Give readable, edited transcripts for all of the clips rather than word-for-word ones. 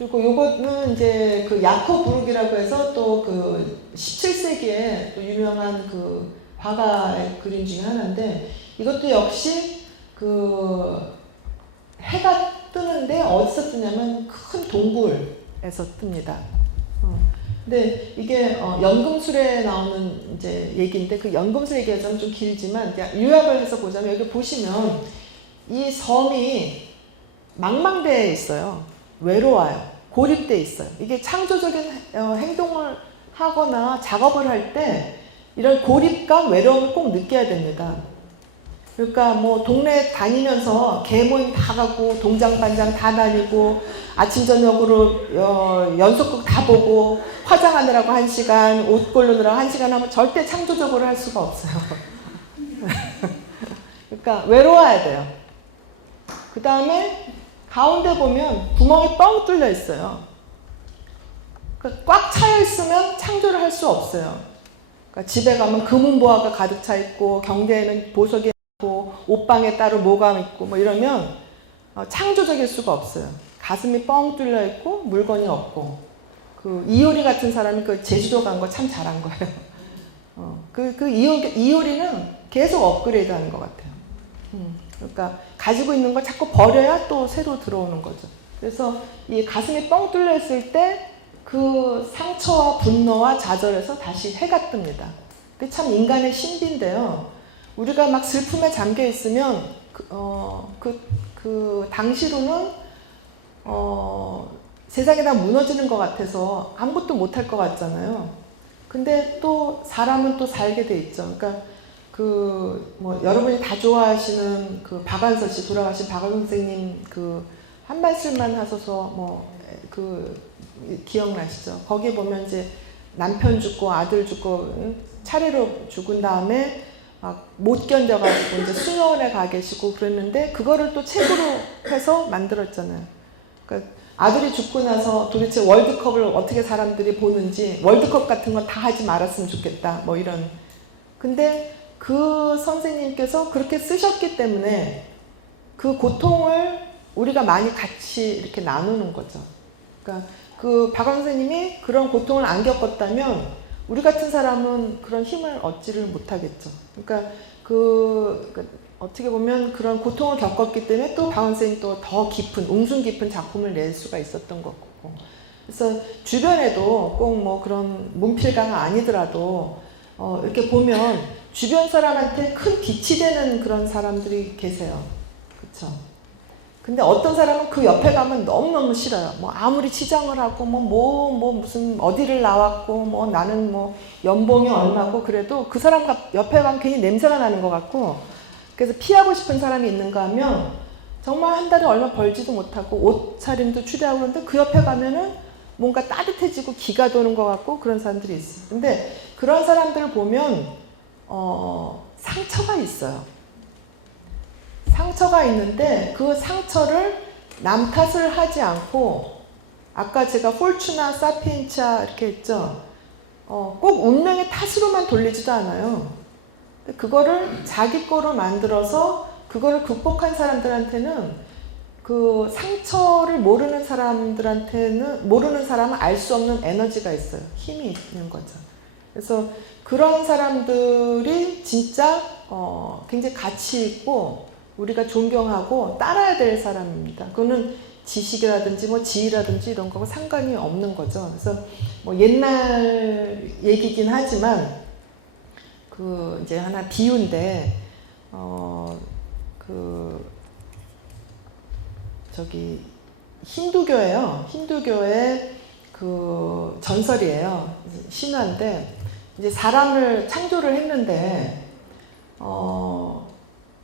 그리고 요거는 이제 그 야코 부룩이라고 해서 또 그 17세기에 또 유명한 그 화가의 그림 중에 하나인데, 이것도 역시 그 해가 뜨는데 어디서 뜨냐면 큰 동굴에서 뜹니다. 근데 이게 연금술에 나오는 이제 얘기인데, 그 연금술 얘기하자면 좀 길지만 요약을 해서 보자면, 여기 보시면 이 섬이 망망대해 있어요. 외로워요. 고립돼 있어요. 이게 창조적인 행동을 하거나 작업을 할 때 이런 고립감, 외로움을 꼭 느껴야 됩니다. 그러니까 뭐 동네 다니면서 개모임 다 가고 동장반장 다 다니고 아침 저녁으로 연속극 다 보고 화장하느라고 1시간, 옷 고르느라고 1시간 하면 절대 창조적으로 할 수가 없어요. 그러니까 외로워야 돼요. 그 다음에 가운데 보면 구멍이 뻥 뚫려 있어요. 그러니까 꽉 차 있으면 창조를 할 수 없어요. 그러니까 집에 가면 금은보화가 가득 차 있고 경계에는 보석이 있고 옷방에 따로 모감 있고 뭐 이러면 창조적일 수가 없어요. 가슴이 뻥 뚫려 있고 물건이 없고. 그 이효리 같은 사람이 그 제주도 간 거 참 잘한 거예요. 그 이효리는 계속 업그레이드 하는 것 같아요. 그러니까 가지고 있는 걸 자꾸 버려야 또 새로 들어오는 거죠. 그래서 이 가슴이 뻥 뚫려 있을 때 그 상처와 분노와 좌절에서 다시 해가 뜹니다. 그게 참 인간의 신비인데요. 우리가 막 슬픔에 잠겨 있으면 그 당시로는 세상이 다 무너지는 것 같아서 아무것도 못할 것 같잖아요. 근데 또 사람은 또 살게 돼 있죠. 그러니까 뭐 여러분이 다 좋아하시는 그 박완서 씨, 돌아가신 박완서 선생님 그 한 말씀만 하셔서 뭐 기억나시죠? 거기 보면 이제 남편 죽고 아들 죽고 차례로 죽은 다음에 못 견뎌가지고 이제 수녀원에 가 계시고 그랬는데, 그거를 또 책으로 해서 만들었잖아요. 그러니까 아들이 죽고 나서 도대체 월드컵을 어떻게 사람들이 보는지, 월드컵 같은 건 다 하지 말았으면 좋겠다 뭐 이런. 근데 그 선생님께서 그렇게 쓰셨기 때문에 그 고통을 우리가 많이 같이 이렇게 나누는 거죠. 그러니까 그 박완서 선생님이 그런 고통을 안 겪었다면 우리 같은 사람은 그런 힘을 얻지를 못하겠죠. 그러니까 어떻게 보면 그런 고통을 겪었기 때문에 또 박완서 선생님 또 더 깊은, 웅숭 깊은 작품을 낼 수가 있었던 거고. 그래서 주변에도 꼭 뭐 그런 문필가가 아니더라도 이렇게 보면 주변 사람한테 큰 빛이 되는 그런 사람들이 계세요. 그렇죠? 근데 어떤 사람은 그 옆에 가면 너무너무 싫어요. 뭐 아무리 치장을 하고 무슨 어디를 나왔고 뭐 나는 뭐 연봉이 얼마고 그래도 그 사람 옆에 가면 괜히 냄새가 나는 것 같고, 그래서 피하고 싶은 사람이 있는가 하면 정말 한 달에 얼마 벌지도 못하고 옷차림도 추리하고 그러는데 그 옆에 가면은 뭔가 따뜻해지고 기가 도는 것 같고 그런 사람들이 있어요. 근데 그런 사람들을 보면 상처가 있어요. 상처가 있는데 그 상처를 남 탓을 하지 않고, 아까 제가 폴추나 사피엔차 이렇게 했죠. 꼭 운명의 탓으로만 돌리지도 않아요. 그거를 자기 거로 만들어서 그거를 극복한 사람들한테는, 그 상처를 모르는 사람은 알 수 없는 에너지가 있어요. 힘이 있는 거죠. 그래서 그런 사람들이 진짜 굉장히 가치 있고 우리가 존경하고 따라야 될 사람입니다. 그거는 지식이라든지 뭐 지위라든지 이런 거하고 상관이 없는 거죠. 그래서 뭐 옛날 얘기긴 하지만 이제 하나 비유인데 힌두교예요. 힌두교의 그 전설이에요. 신화인데 이제 사람을 창조를 했는데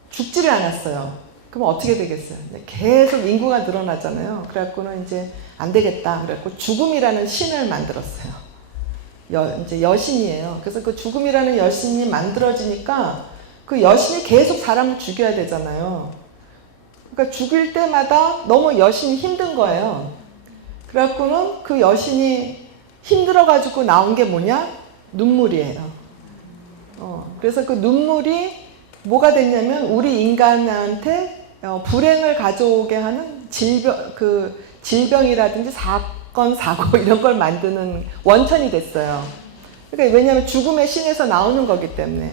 죽지를 않았어요. 그럼 어떻게 되겠어요? 계속 인구가 늘어나잖아요. 그래갖고는 이제 안 되겠다. 그래갖고 죽음이라는 신을 만들었어요. 이제 여신이에요. 그래서 그 죽음이라는 여신이 만들어지니까 그 여신이 계속 사람을 죽여야 되잖아요. 그러니까 죽일 때마다 너무 여신이 힘든 거예요. 그래갖고는 그 여신이 힘들어가지고 나온 게 뭐냐? 눈물이에요. 그래서 그 눈물이 뭐가 됐냐면 우리 인간한테 불행을 가져오게 하는 질병이라든지 사건, 사고 이런 걸 만드는 원천이 됐어요. 그러니까 왜냐하면 죽음의 신에서 나오는 거기 때문에.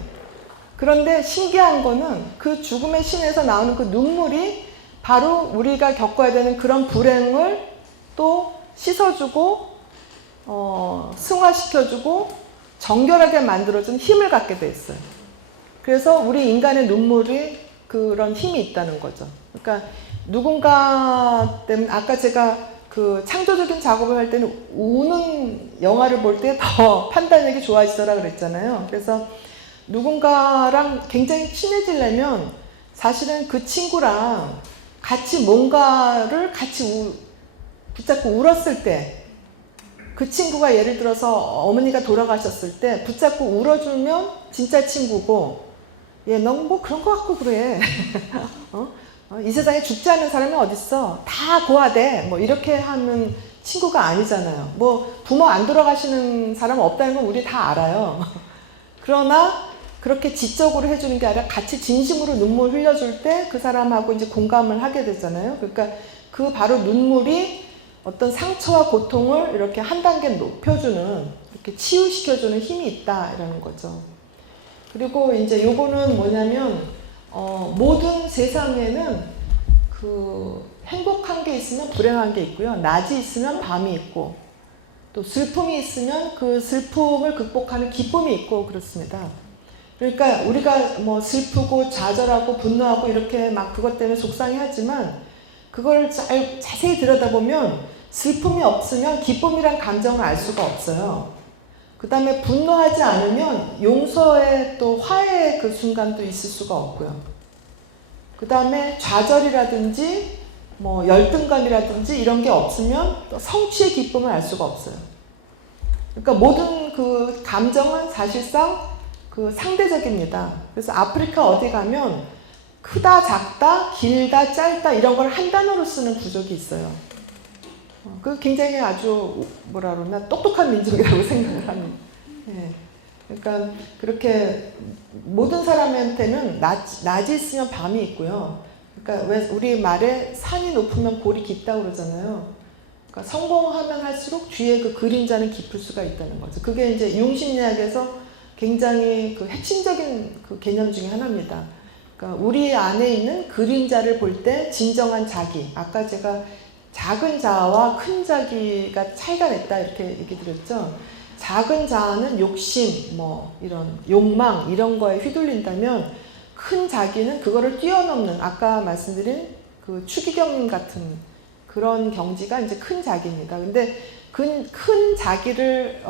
그런데 신기한 거는 그 죽음의 신에서 나오는 그 눈물이 바로 우리가 겪어야 되는 그런 불행을 또 씻어주고 승화시켜주고 정결하게 만들어준 힘을 갖게 돼 있어요. 그래서 우리 인간의 눈물이 그런 힘이 있다는 거죠. 그러니까 누군가 때문에 아까 제가 그 창조적인 작업을 할 때는 우는 영화를 볼 때 더 판단력이 좋아지더라 그랬잖아요. 그래서 누군가랑 굉장히 친해지려면 사실은 그 친구랑 같이 뭔가를 같이 붙잡고 울었을 때 그 친구가 예를 들어서 어머니가 돌아가셨을 때 붙잡고 울어주면 진짜 친구고 얘 너 뭐 그런 거 갖고 그래 이 세상에 죽지 않는 사람이 어딨어 다 고아돼 뭐 이렇게 하는 친구가 아니잖아요. 뭐 부모 안 돌아가시는 사람 없다는 건 우리 다 알아요. 그러나 그렇게 지적으로 해주는 게 아니라 같이 진심으로 눈물 흘려줄 때 그 사람하고 이제 공감을 하게 되잖아요. 그러니까 그 바로 눈물이 어떤 상처와 고통을 이렇게 한 단계 높여주는, 이렇게 치유시켜주는 힘이 있다라는 거죠. 그리고 이제 요거는 뭐냐면, 모든 세상에는 그 행복한 게 있으면 불행한 게 있고요. 낮이 있으면 밤이 있고, 또 슬픔이 있으면 그 슬픔을 극복하는 기쁨이 있고 그렇습니다. 그러니까 우리가 뭐 슬프고 좌절하고 분노하고 이렇게 막 그것 때문에 속상해하지만 그걸 자세히 들여다보면 슬픔이 없으면 기쁨이란 감정을 알 수가 없어요. 그 다음에 분노하지 않으면 용서의 또 화해의 그 순간도 있을 수가 없고요. 그 다음에 좌절이라든지 뭐 열등감이라든지 이런 게 없으면 또 성취의 기쁨을 알 수가 없어요. 그러니까 모든 그 감정은 사실상 그 상대적입니다. 그래서 아프리카 어디 가면 크다, 작다, 길다, 짧다 이런 걸 한 단어로 쓰는 부족이 있어요. 그 굉장히 아주 뭐라 그러나 똑똑한 민족이라고 생각을 합니다. 예. 그러니까 그렇게 모든 사람한테는 낮이 있으면 밤이 있고요. 그러니까 왜 우리 말에 산이 높으면 골이 깊다고 그러잖아요. 그러니까 성공하면 할수록 뒤에 그 그림자는 깊을 수가 있다는 거죠. 그게 이제 융심리학에서 굉장히 그 핵심적인 그 개념 중에 하나입니다. 그러니까 우리 안에 있는 그림자를 볼 때 진정한 자기, 아까 제가 작은 자아와 큰 자기가 차이가 냈다 이렇게 얘기 드렸죠. 작은 자아는 욕심, 뭐 이런 욕망 이런 거에 휘둘린다면 큰 자기는 그거를 뛰어넘는 아까 말씀드린 그 추기경님 같은 그런 경지가 이제 큰 자기입니다. 근데 큰 자기를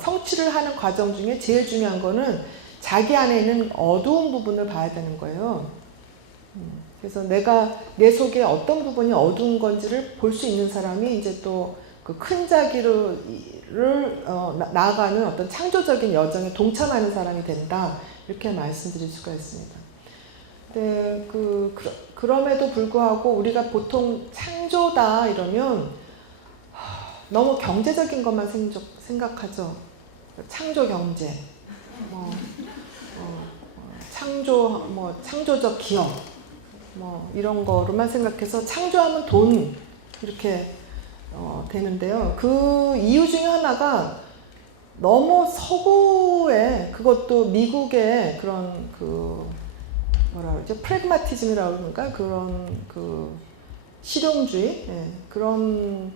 성취를 하는 과정 중에 제일 중요한 거는 자기 안에 있는 어두운 부분을 봐야 되는 거예요. 그래서 내가 내 속에 어떤 부분이 어두운 건지를 볼 수 있는 사람이 이제 또 그 큰 자기를 나아가는 어떤 창조적인 여정에 동참하는 사람이 된다 이렇게 말씀드릴 수가 있습니다. 네, 그럼에도 불구하고 우리가 보통 창조다 이러면 너무 경제적인 것만 생각하죠. 창조 경제, 창조적 기업, 이런 거로만 생각해서 창조하면 돈 이렇게 되는데요. 그 이유 중에 하나가 너무 서구의 그것도 미국의 그런 뭐라 그러죠? 프래그마티즘이라고 그러니까 그런 실용주의 그런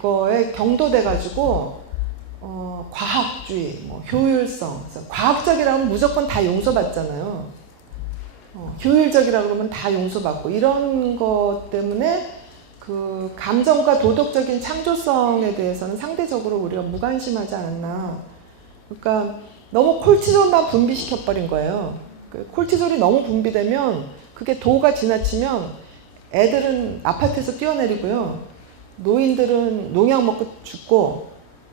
거에 경도돼가지고 과학주의, 효율성, 과학적이라면 무조건 다 용서받잖아요. 효율적이라고 그러면 다 용서받고 이런 것 때문에 그 감정과 도덕적인 창조성에 대해서는 상대적으로 우리가 무관심하지 않았나. 그러니까 너무 콜티졸만 분비시켜버린 거예요. 콜티졸이 너무 분비되면 그게 도가 지나치면 애들은 아파트에서 뛰어내리고요. 노인들은 농약 먹고 죽고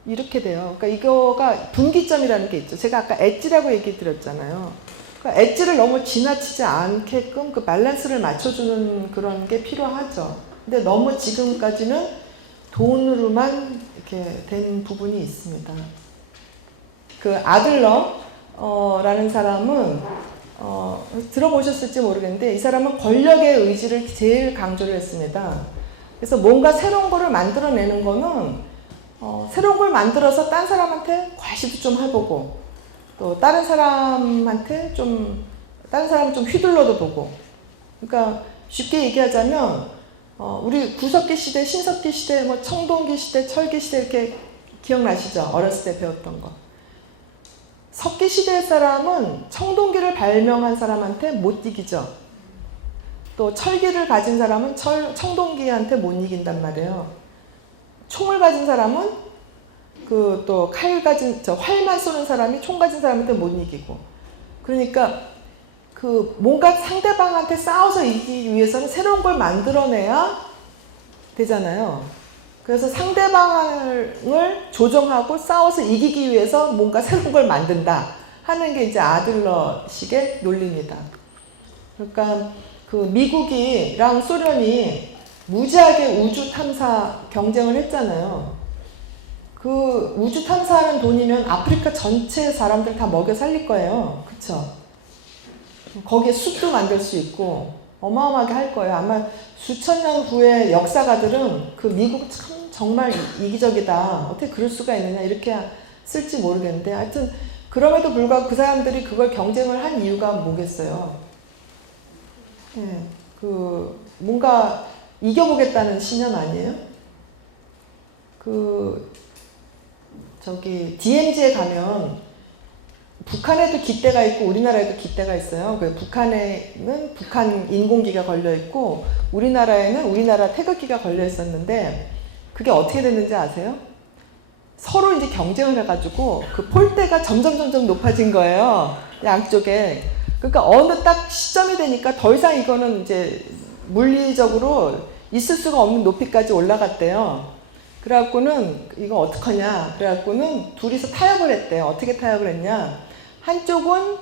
이렇게 돼요. 그러니까 이거가 분기점이라는 게 있죠. 제가 아까 엣지라고 얘기 드렸잖아요. 그러니까 엣지를 너무 지나치지 않게끔 그 밸런스를 맞춰주는 그런 게 필요하죠. 근데 너무 지금까지는 돈으로만 이렇게 된 부분이 있습니다. 그 아들러라는 사람은 들어보셨을지 모르겠는데 이 사람은 권력의 의지를 제일 강조를 했습니다. 그래서 뭔가 새로운 거를 만들어내는 거는 새로운 걸 만들어서 딴 사람한테 과시도 좀 해보고 또 다른 사람한테 다른 사람 좀 휘둘러도 보고. 그러니까 쉽게 얘기하자면 우리 구석기 시대, 신석기 시대, 뭐 청동기 시대, 철기 시대 이렇게 기억나시죠? 어렸을 때 배웠던 거. 석기 시대 사람은 청동기를 발명한 사람한테 못 이기죠. 또 철기를 가진 사람은 청동기한테 못 이긴단 말이에요. 총을 가진 사람은 또 활만 쏘는 사람이 총 가진 사람한테 못 이기고. 그러니까 뭔가 상대방한테 싸워서 이기기 위해서는 새로운 걸 만들어내야 되잖아요. 그래서 상대방을 조정하고 싸워서 이기기 위해서 뭔가 새로운 걸 만든다 하는 게 이제 아들러식의 논리입니다. 그러니까 미국이랑 소련이 무지하게 우주 탐사 경쟁을 했잖아요. 우주 탐사하는 돈이면 아프리카 전체 사람들 다 먹여 살릴 거예요. 그쵸? 거기에 숲도 만들 수 있고 어마어마하게 할 거예요. 아마 수천 년 후에 역사가들은 미국 참 정말 이기적이다. 어떻게 그럴 수가 있느냐 이렇게 쓸지 모르겠는데 하여튼 그럼에도 불구하고 그 사람들이 그걸 경쟁을 한 이유가 뭐겠어요. 네, 뭔가 이겨보겠다는 신념 아니에요? DMZ에 가면 북한에도 깃대가 있고 우리나라에도 깃대가 있어요. 북한에는 북한 인공기가 걸려 있고 우리나라에는 우리나라 태극기가 걸려 있었는데 그게 어떻게 됐는지 아세요? 서로 이제 경쟁을 해가지고 폴대가 점점 높아진 거예요. 양쪽에. 그러니까 어느 딱 시점이 되니까 더 이상 이거는 이제 물리적으로 있을 수가 없는 높이까지 올라갔대요. 그래갖고는 이거 어떡하냐. 그래갖고는 둘이서 타협을 했대요. 어떻게 타협을 했냐. 한쪽은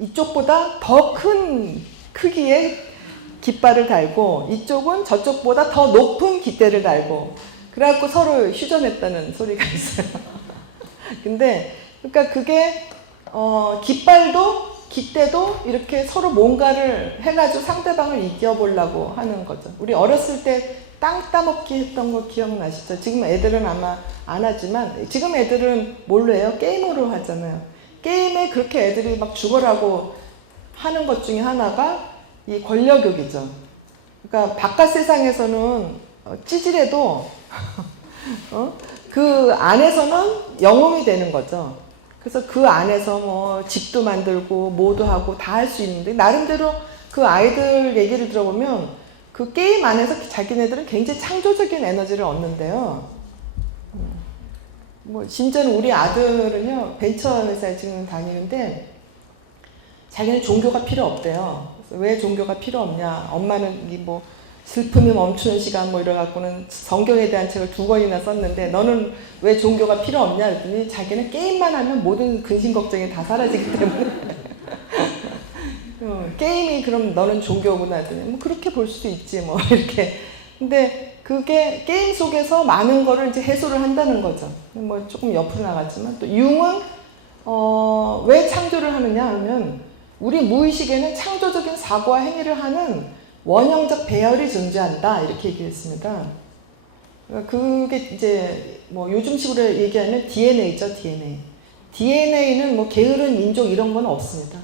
이쪽보다 더 큰 크기의 깃발을 달고 이쪽은 저쪽보다 더 높은 깃대를 달고 그래갖고 서로 휴전했다는 소리가 있어요. 근데 그러니까 그게 깃대도 이렇게 서로 뭔가를 해가지고 상대방을 이겨보려고 하는 거죠. 우리 어렸을 때 땅 따먹기 했던 거 기억나시죠? 지금 애들은 아마 안 하지만 지금 애들은 뭘로 해요? 게임으로 하잖아요. 게임에 그렇게 애들이 막 죽어라고 하는 것 중에 하나가 이 권력욕이죠. 그러니까 바깥 세상에서는 찌질해도 그 안에서는 영웅이 되는 거죠. 그래서 그 안에서 뭐 집도 만들고 뭐도 하고 다 할 수 있는데 나름대로 그 아이들 얘기를 들어보면 그 게임 안에서 자기네들은 굉장히 창조적인 에너지를 얻는데요. 심지어는 우리 아들은요, 벤처 회사에 지금 다니는데, 자기는 종교가 필요 없대요. 그래서 왜 종교가 필요 없냐. 엄마는 슬픔이 멈추는 시간 이래갖고는 성경에 대한 책을 2권이나 썼는데, 너는 왜 종교가 필요 없냐. 그랬더니 자기는 게임만 하면 모든 근심 걱정이 다 사라지기 때문에. 게임이 그럼 너는 종교구나 했더니 그렇게 볼 수도 있지 이렇게. 근데 그게 게임 속에서 많은 거를 이제 해소를 한다는 거죠. 조금 옆으로 나갔지만 또 융은 왜 창조를 하느냐 하면 우리 무의식에는 창조적인 사고와 행위를 하는 원형적 배열이 존재한다 이렇게 얘기했습니다. 그게 이제 요즘식으로 얘기하면 DNA죠, DNA. DNA는 게으른 민족 이런 건 없습니다.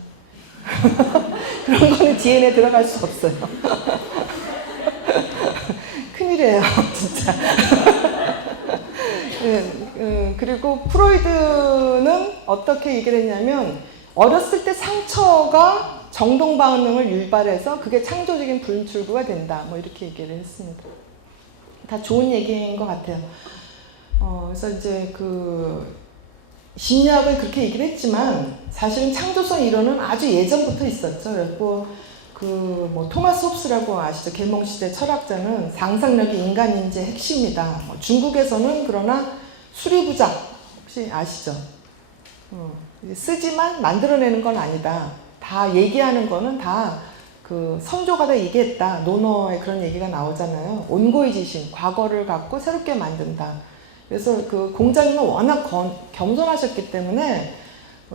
그런 거는 DNA에 들어갈 수 없어요. 큰일이에요, 진짜. 그리고 프로이드는 어떻게 얘기를 했냐면 어렸을 때 상처가 정동 반응을 유발해서 그게 창조적인 분출구가 된다. 이렇게 얘기를 했습니다. 다 좋은 얘기인 것 같아요. 그래서 이제 심리학은 그렇게 얘기를 했지만 사실은 창조성 이론은 아주 예전부터 있었죠. 그래서 토마스 홉스라고 아시죠? 계몽시대 철학자는 상상력이 인간 인재의 핵심이다. 중국에서는 그러나 수리부작 혹시 아시죠? 쓰지만 만들어내는 건 아니다. 다 얘기하는 거는 다 선조가 다 얘기했다. 논어에 그런 얘기가 나오잖아요. 온고의지신, 과거를 갖고 새롭게 만든다. 그래서 공자님은 워낙 겸손하셨기 때문에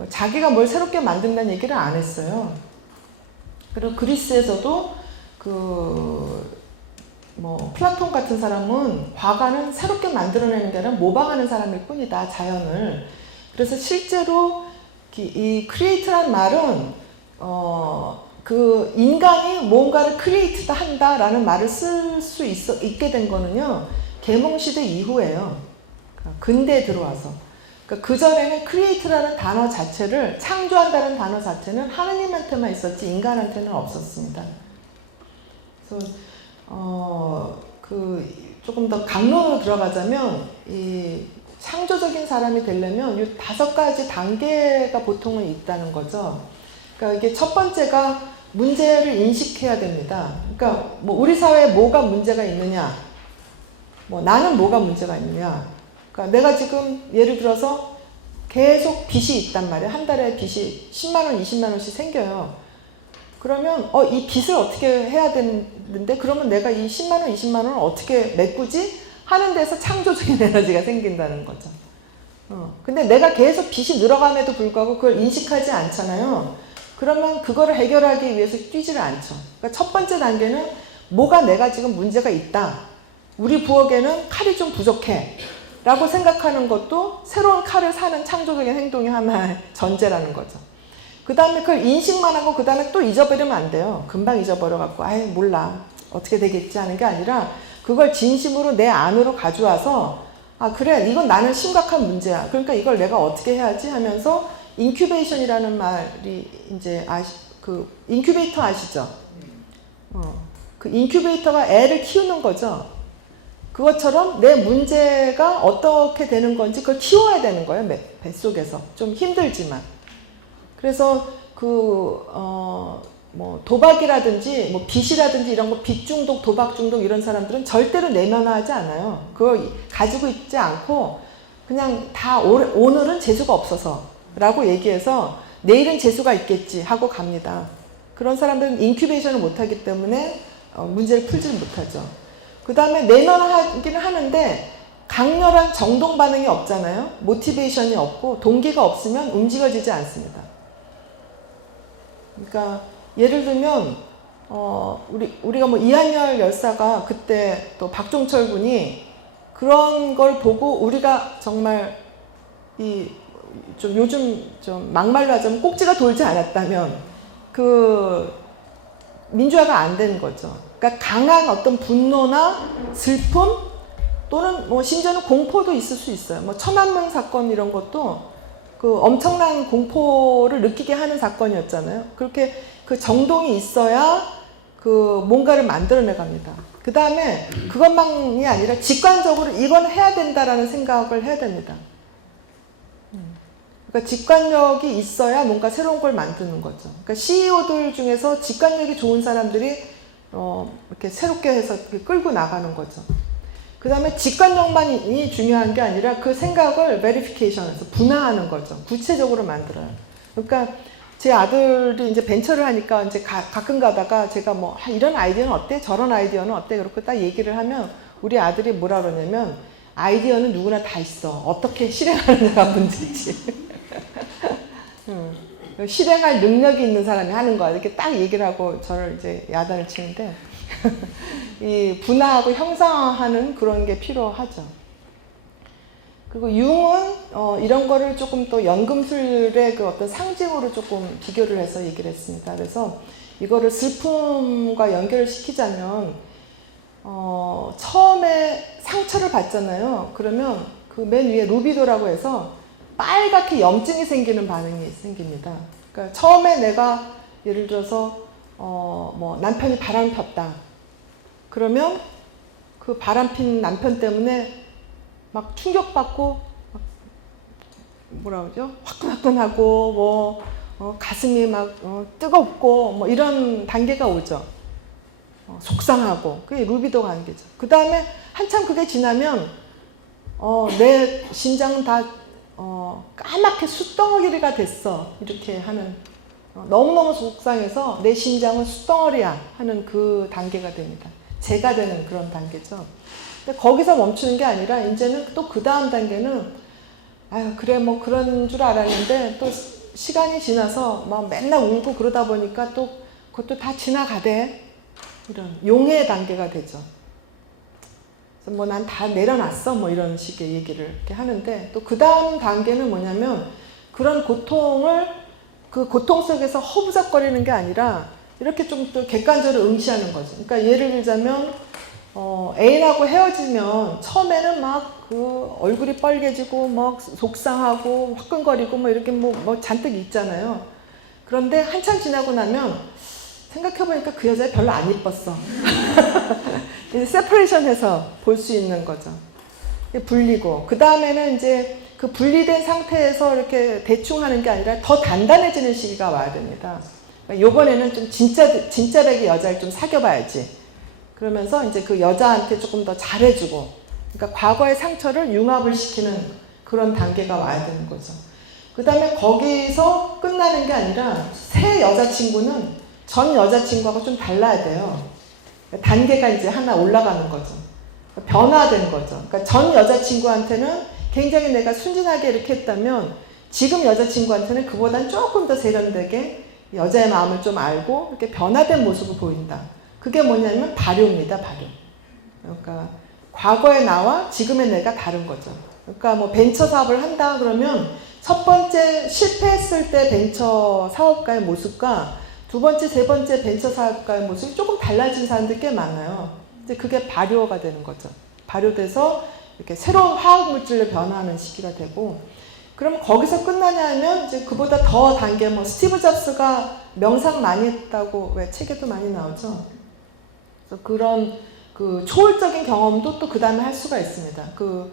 자기가 뭘 새롭게 만든다는 얘기를 안 했어요. 그리고 그리스에서도 뭐 플라톤 같은 사람은 화가는 새롭게 만들어내는 게 아니라 모방하는 사람일 뿐이다, 자연을. 그래서 실제로 이 크리에이트란 말은 그 인간이 뭔가를 크리에이트다 한다라는 말을 쓸 수 있게 된 거는요, 계몽시대 이후예요. 근대에 들어와서. 그러니까 그전에는 크리에이트라는 단어 자체를, 창조한다는 단어 자체는 하느님한테만 있었지 인간한테는 없었습니다. 그래서 조금 더 강론으로 들어가자면, 이 창조적인 사람이 되려면 이 5가지 단계가 보통은 있다는 거죠. 그러니까 이게 첫 번째가 문제를 인식해야 됩니다. 그러니까 뭐 우리 사회에 뭐가 문제가 있느냐, 뭐 나는 뭐가 문제가 있느냐. 그러니까 내가 지금 예를 들어서 계속 빚이 있단 말이에요. 한 달에 빚이 10만 원, 20만 원씩 생겨요. 그러면 이 빚을 어떻게 해야 되는데, 그러면 내가 이 10만 원, 20만 원을 어떻게 메꾸지? 하는 데서 창조적인 에너지가 생긴다는 거죠. 근데 내가 계속 빚이 늘어감에도 불구하고 그걸 인식하지 않잖아요. 그러면 그거를 해결하기 위해서 뛰지를 않죠. 그러니까 첫 번째 단계는 뭐가 내가 지금 문제가 있다. 우리 부엌에는 칼이 좀 부족해. 라고 생각하는 것도 새로운 칼을 사는 창조적인 행동의 하나의 전제라는 거죠. 그 다음에 그걸 인식만 하고 그 다음에 또 잊어버리면 안 돼요. 금방 잊어버려갖고 아이 몰라 어떻게 되겠지 하는 게 아니라, 그걸 진심으로 내 안으로 가져와서 그래 이건 나는 심각한 문제야. 그러니까 이걸 내가 어떻게 해야지 하면서, 인큐베이션이라는 말이 이제 그 인큐베이터 아시죠? 그 인큐베이터가 애를 키우는 거죠. 그것처럼 내 문제가 어떻게 되는 건지 그걸 키워야 되는 거예요. 뱃속에서. 좀 힘들지만. 그래서 뭐 도박이라든지 뭐 빚이라든지 이런 거, 빚 중독, 도박 중독 이런 사람들은 절대로 내면화하지 않아요. 그걸 가지고 있지 않고 그냥 다 오늘은 재수가 없어서 라고 얘기해서 내일은 재수가 있겠지 하고 갑니다. 그런 사람들은 인큐베이션을 못하기 때문에 문제를 풀지를 못하죠. 그 다음에 내면화하기는 하는데 강렬한 정동 반응이 없잖아요. 모티베이션이 없고 동기가 없으면 움직여지지 않습니다. 그러니까 예를 들면 우리가 뭐 이한열 열사가 그때 또 박종철 군이 그런 걸 보고 우리가 정말 좀 요즘 좀 막말로 하자면 꼭지가 돌지 않았다면 그 민주화가 안 되는 거죠. 그러니까 강한 어떤 분노나 슬픔 또는 뭐 심지어는 공포도 있을 수 있어요. 뭐 천안문 사건 이런 것도 그 엄청난 공포를 느끼게 하는 사건이었잖아요. 그렇게 그 정동이 있어야 그 뭔가를 만들어내 갑니다. 그 다음에 그것만이 아니라 직관적으로 이건 해야 된다라는 생각을 해야 됩니다. 그러니까 직관력이 있어야 뭔가 새로운 걸 만드는 거죠. 그러니까 CEO들 중에서 직관력이 좋은 사람들이 이렇게 새롭게 해서 이렇게 끌고 나가는 거죠. 그 다음에 직관력만이 중요한 게 아니라 그 생각을 베리피케이션해서 분화하는 거죠. 구체적으로 만들어요. 그러니까 제 아들이 이제 벤처를 하니까 이제 가끔 가다가 제가 뭐 이런 아이디어는 어때? 저런 아이디어는 어때? 그렇게 딱 얘기를 하면 우리 아들이 뭐라 그러냐면, 아이디어는 누구나 다 있어. 어떻게 실행하느냐가 문제지. 실행할 능력이 있는 사람이 하는 거야. 이렇게 딱 얘기를 하고 저를 이제 야단을 치는데 이 분화하고 형상화하는 그런 게 필요하죠. 그리고 융은 이런 거를 조금 또 연금술의 그 어떤 상징으로 조금 비교를 해서 얘기를 했습니다. 그래서 이거를 슬픔과 연결을 시키자면 처음에 상처를 받잖아요. 그러면 그 맨 위에 루비도라고 해서 빨갛게 염증이 생기는 반응이 생깁니다. 그러니까 처음에 내가 예를 들어서 뭐 남편이 바람을 폈다. 그러면 그 바람핀 남편 때문에 막 충격받고 막 뭐라 그러죠? 화끈화끈하고 뭐 가슴이 막 뜨겁고 뭐 이런 단계가 오죠. 속상하고 그게 루비도 관계죠. 그 다음에 한참 그게 지나면 내 심장은 다 까맣게 숯덩어리가 됐어 이렇게 하는, 너무너무 속상해서 내 심장은 숯덩어리야 하는 그 단계가 됩니다. 재가 되는 그런 단계죠. 근데 거기서 멈추는 게 아니라 이제는 또 그 다음 단계는 아유 그래 뭐 그런 줄 알았는데 또 시간이 지나서 막 맨날 울고 그러다 보니까 또 그것도 다 지나가대. 이런 용의 단계가 되죠. 뭐 난 다 내려놨어 뭐 이런 식의 얘기를 이렇게 하는데, 또 그 다음 단계는 뭐냐면 그런 고통을 그 고통 속에서 허부적거리는 게 아니라 이렇게 좀 또 객관적으로 응시하는 거죠. 그러니까 예를 들자면 애인하고 헤어지면 처음에는 막 그 얼굴이 빨개지고 막 속상하고 화끈거리고 뭐 이렇게 뭐 잔뜩 있잖아요. 그런데 한참 지나고 나면 생각해보니까 그 여자 별로 안 이뻤어. 세퍼레이션해서 볼 수 있는 거죠. 분리고, 그 다음에는 이제 그 분리된 상태에서 이렇게 대충 하는 게 아니라 더 단단해지는 시기가 와야 됩니다. 요번에는 좀 진짜배기 여자를 좀 사귀어봐야지. 그러면서 이제 그 여자한테 조금 더 잘해주고, 그러니까 과거의 상처를 융합을 시키는 그런 단계가 와야 되는 거죠. 그 다음에 거기서 끝나는 게 아니라 새 여자친구는 전 여자친구하고 좀 달라야 돼요. 단계가 이제 하나 올라가는 거죠. 변화된 거죠. 그러니까 전 여자친구한테는 굉장히 내가 순진하게 이렇게 했다면 지금 여자친구한테는 그보다는 조금 더 세련되게 여자의 마음을 좀 알고 이렇게 변화된 모습을 보인다. 그게 뭐냐면 발효입니다. 발효. 그러니까 과거의 나와 지금의 내가 다른 거죠. 그러니까 뭐 벤처 사업을 한다 그러면 첫 번째 실패했을 때 벤처 사업가의 모습과 두 번째, 세 번째 벤처 사업가의 모습이 조금 달라진 사람들이 꽤 많아요. 이제 그게 발효가 되는 거죠. 발효돼서 이렇게 새로운 화학 물질로 변화하는 시기가 되고, 그러면 거기서 끝나냐 하면 이제 그보다 더 단계, 뭐 스티브 잡스가 명상 많이 했다고 왜 책에도 많이 나오죠. 그래서 그런 그 초월적인 경험도 또 그 다음에 할 수가 있습니다. 그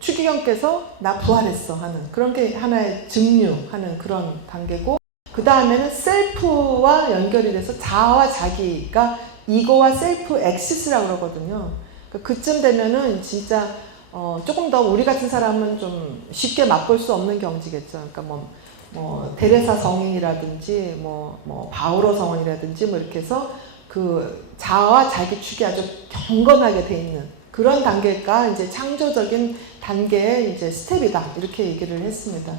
추기경께서 나 부활했어 하는 그런 게 하나의 증류하는 그런 단계고, 그 다음에는 셀프와 연결이 돼서 자아와 자기가 이거와 셀프 엑시스라고 그러거든요. 그쯤 되면은 진짜 조금 더 우리 같은 사람은 좀 쉽게 맛볼 수 없는 경지겠죠. 그러니까 뭐 데레사 성인이라든지 뭐 바오로 성인이라든지 뭐 이렇게 해서 그 자아와 자기 축이 아주 경건하게 돼 있는 그런 단계가 이제 창조적인 단계의 이제 스텝이다, 이렇게 얘기를 했습니다.